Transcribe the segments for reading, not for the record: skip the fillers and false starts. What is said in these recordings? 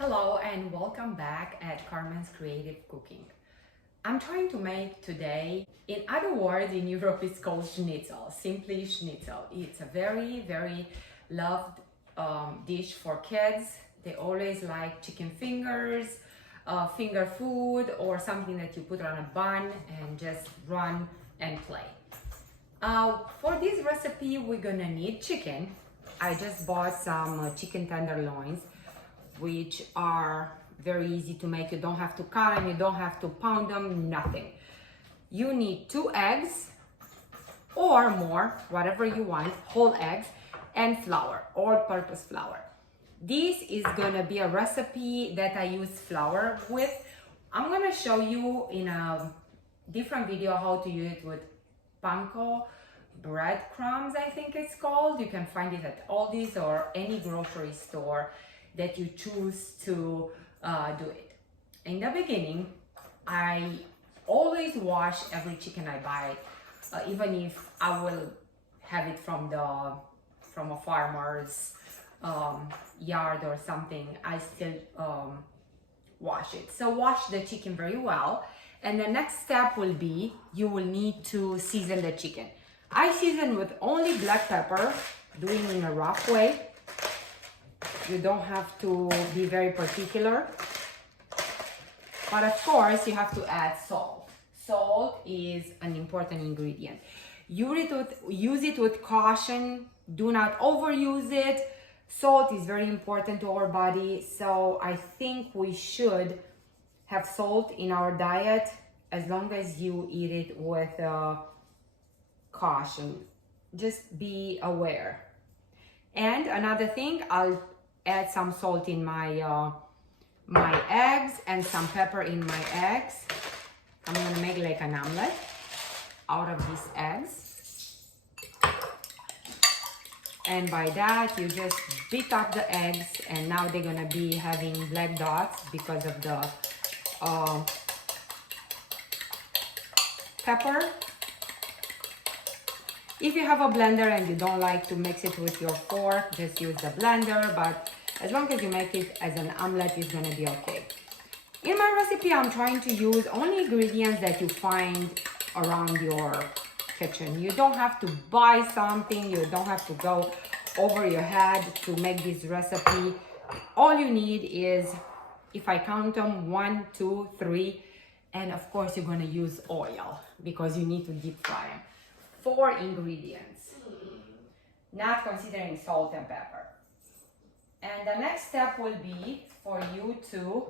Hello and welcome back at Carmen's Creative Cooking. I'm trying to make today, in other words, in Europe it's called Schnitzel, simply Schnitzel. It's a very loved dish for kids. They always like chicken fingers, finger food, or something that you put on a bun and just run and play. For this recipe we're gonna need chicken. I just bought some chicken tenderloins, which are very easy to make. You don't have to cut them, you don't have to pound them, nothing. You need 2 eggs or more, whatever you want, whole eggs, and flour, all-purpose flour. This is gonna be a recipe that I use flour with. I'm gonna show you in a different video how to use it with panko breadcrumbs, I think it's called. You can find it at Aldi's or any grocery store that you choose to do it. In the beginning, I always wash every chicken I buy, even if I will have it from a farmer's yard or something. I still wash it. So wash the chicken very well. And the next step will be you will need to season the chicken. I season with only black pepper, doing it in a rough way. You don't have to be very particular, but of course you have to add salt. Salt is an important ingredient. Use it with caution. Do not overuse it. Salt is very important to our body, so I think we should have salt in our diet as long as you eat it with caution. Just be aware. And another thing, I'll add some salt in my my eggs and some pepper in my eggs. I'm gonna make like an omelet out of these eggs. And by that, you just beat up the eggs, and now they're gonna be having black dots because of the pepper. If you have a blender and you don't like to mix it with your fork, just use the blender, but as long as you make it as an omelet, it's gonna be okay. In my recipe, I'm trying to use only ingredients that you find around your kitchen. You don't have to buy something, you don't have to go over your head to make this recipe. All you need is, if I count them, 1, 2, 3, and of course you're gonna use oil because you need to deep fry them. 4 ingredients, not considering salt and pepper. And the next step will be for you to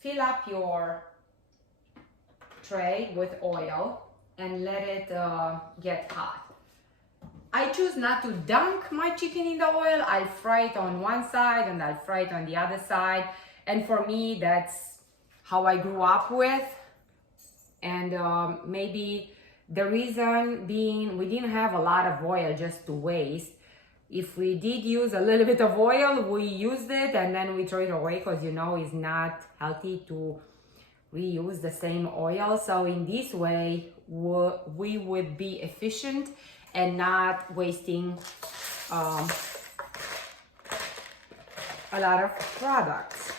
fill up your tray with oil and let it get hot. I choose not to dunk my chicken in the oil. I'll fry it on one side and I'll fry it on the other side. And for me, that's how I grew up with. And maybe the reason being we didn't have a lot of oil just to waste. If we did use a little bit of oil, we used it and then we throw it away because it's not healthy to reuse the same oil. So in this way, we would be efficient and not wasting a lot of products.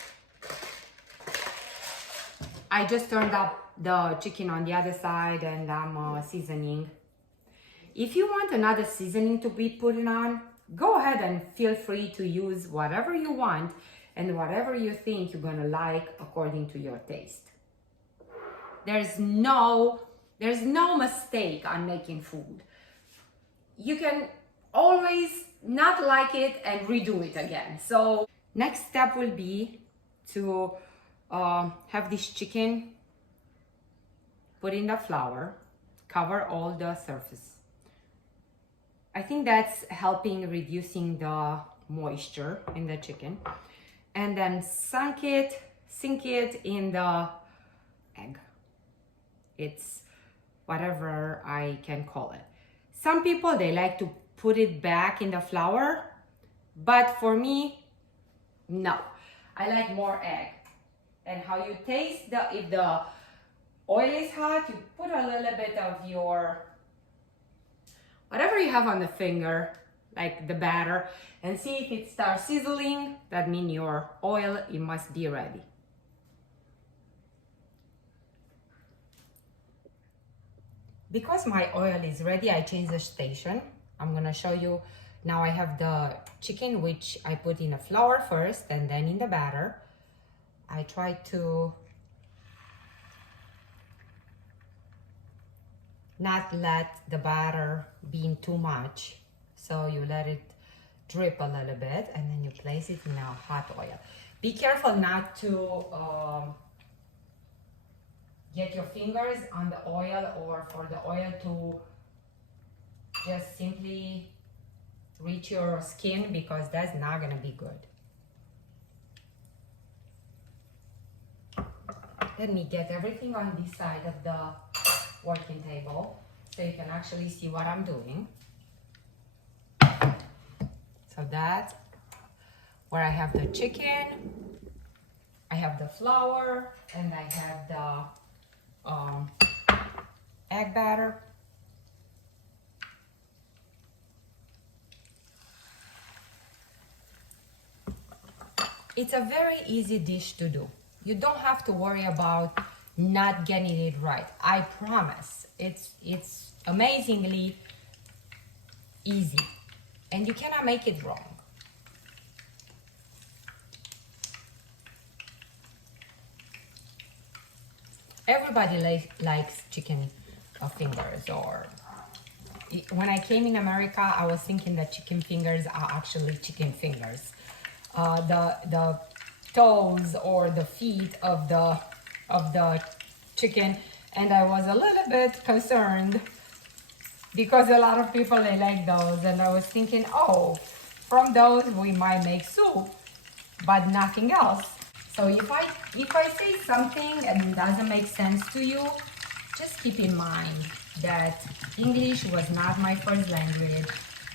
I just turned up the chicken on the other side and I'm seasoning. If you want another seasoning to be put on, go ahead and feel free to use whatever you want and whatever you think you're gonna like according to your taste. There's no mistake on making food. You can always not like it and redo it again. So next step will be to have this chicken put in the flour, cover all the surface. I think that's helping reducing the moisture in the chicken. And then sink it in the egg. It's whatever I can call it. Some people, they like to put it back in the flour, but for me, no. I like more egg. And how you taste if the oil is hot, you put a little bit of your whatever you have on the finger, like the batter, and see if it starts sizzling. That means your oil, it must be ready. Because my oil is ready, I changed the station. I'm gonna show you. Now I have the chicken, which I put in a flour first and then in the batter. I try to not let the batter be in too much. So you let it drip a little bit and then you place it in a hot oil. Be careful not to get your fingers on the oil, or for the oil to just simply reach your skin, because that's not gonna be good. Let me get everything on this side of the working table so you can actually see what I'm doing. So that's where I have the chicken, I have the flour, and I have the egg batter. It's a very easy dish to do. You don't have to worry about not getting it right. I promise. It's amazingly easy, and you cannot make it wrong. Everybody likes chicken fingers, or when I came in America, I was thinking that chicken fingers are actually chicken fingers. The toes or the feet of the chicken, and I was a little bit concerned because a lot of people, they like those, and I was thinking, oh, from those we might make soup, but nothing else. So if I say something and it doesn't make sense to you, just keep in mind that English was not my first language,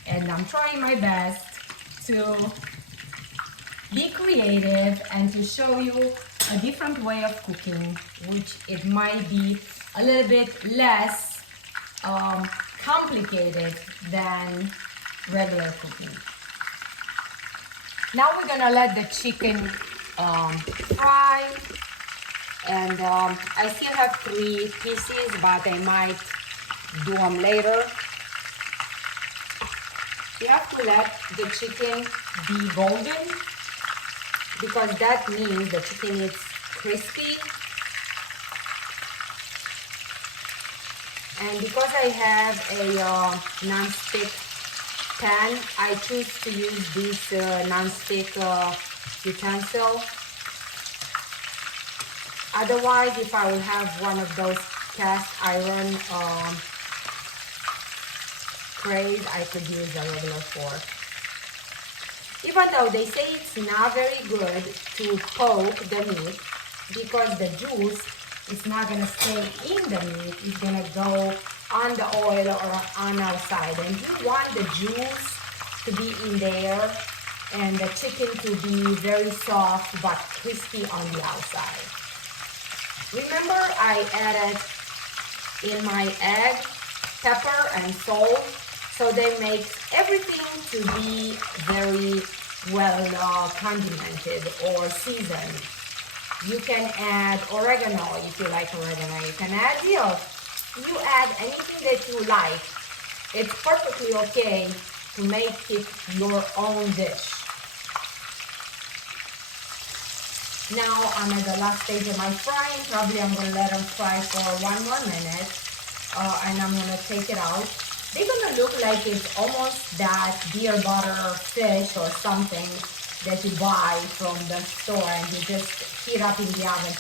and I'm trying my best to be creative and to show you a different way of cooking, which it might be a little bit less complicated than regular cooking. Now we're gonna let the chicken fry, and I still have 3 pieces, but I might do them later. You have to let the chicken be golden, because that means the chicken is crispy. And because I have a non-stick pan, I choose to use this non-stick utensil. Otherwise, if I will have one of those cast iron trays, I could use a regular fork. Even though they say it's not very good to poke the meat, because the juice is not going to stay in the meat, it's going to go on the oil or on outside. And you want the juice to be in there and the chicken to be very soft but crispy on the outside. Remember, I added in my egg, pepper and salt, so they make everything to be very well condimented or seasoned. You can add oregano if you like oregano. You can add dill. You add anything that you like. It's perfectly okay to make it your own dish. Now I'm at the last stage of my frying. Probably I'm going to let them fry for 1 more minute, and I'm going to take it out. They're going to look like it's almost that beer butter fish or something that you buy from the store and you just heat up in the oven.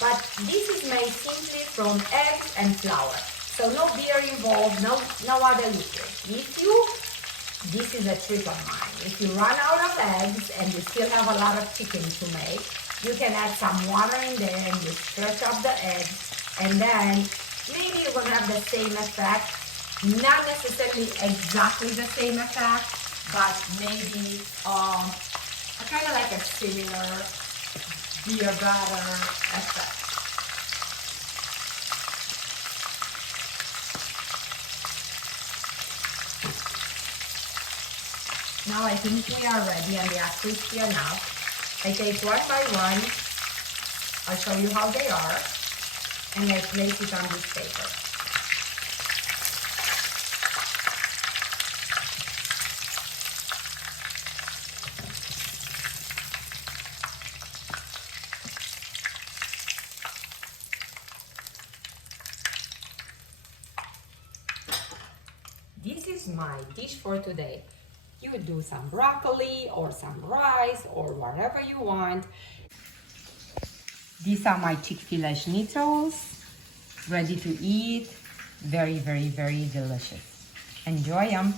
But this is made simply from eggs and flour. So no beer involved, no other liquid. This is a trick of mine. If you run out of eggs and you still have a lot of chicken to make, you can add some water in there and you stretch up the eggs, and then maybe you're going to have the same effect. Not necessarily exactly the same effect, but maybe kind of like a similar beer batter effect. Now I think we are ready and they are crispy enough. I take one by one. I'll show you how they are. And I place it on this paper. This is my dish for today. You do some broccoli or some rice or whatever you want. These are my Chick-fil-A schnitzels, ready to eat. Very, very, very delicious. Enjoy them.